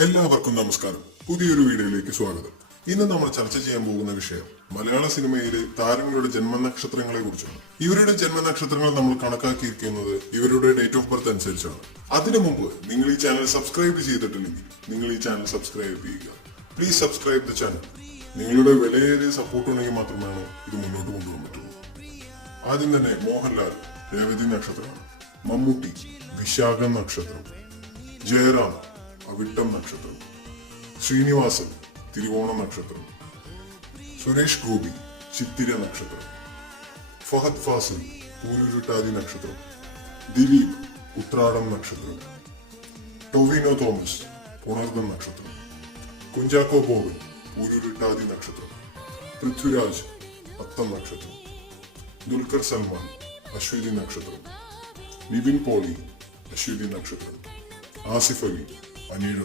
എല്ലാവർക്കും നമസ്കാരം. പുതിയൊരു വീഡിയോയിലേക്ക് സ്വാഗതം. ഇന്ന് നമ്മൾ ചർച്ച ചെയ്യാൻ പോകുന്ന വിഷയം മലയാള സിനിമയിലെ താരങ്ങളുടെ ജന്മനക്ഷത്രങ്ങളെ കുറിച്ചാണ്. ഇവരുടെ ജന്മനക്ഷത്രങ്ങൾ നമ്മൾ കണക്കാക്കിയിരിക്കുന്നത് ഇവരുടെ ഡേറ്റ് ഓഫ് ബർത്ത് അനുസരിച്ചാണ്. അതിനു മുമ്പ് നിങ്ങൾ ഈ ചാനൽ സബ്സ്ക്രൈബ് ചെയ്തിട്ടില്ലെങ്കിൽ നിങ്ങൾ ഈ ചാനൽ സബ്സ്ക്രൈബ് ചെയ്യുക. Please subscribe the channel. നിങ്ങളുടെ വിലയേറിയ സപ്പോർട്ട് ഉണ്ടെങ്കിൽ മാത്രമാണ് ഇത് മുന്നോട്ട് കൊണ്ടുപോകാൻ പറ്റുള്ളൂ. ആദ്യം തന്നെ മോഹൻലാൽ രേവതി നക്ഷത്രമാണ്. മമ്മൂട്ടി വിശാഖം നക്ഷത്രം. ജയറാം അവിട്ടം നക്ഷത്രം. ശ്രീനിവാസൻ തിരുവോണം നക്ഷത്രം. സുരേഷ് ഗോപി ചിത്തിര നക്ഷത്രം. ഫഹദ് ഫാസിൽ പൂരുരുട്ടാതി നക്ഷത്രം. ദിലീപ് ഉത്രാടം നക്ഷത്രം. ടൊവിനോ തോമസ് പുണർദം നക്ഷത്രം. കുഞ്ചാക്കോ ബോബൻ പൂരുരുട്ടാതി നക്ഷത്രം. പൃഥ്വിരാജ് അത്തം നക്ഷത്രം. ദുൽഖർ സൽമാൻ അശ്വതി നക്ഷത്രം. നിവിൻ പോളി അശ്വതി നക്ഷത്രം. ആസിഫ് അലി അനിഴം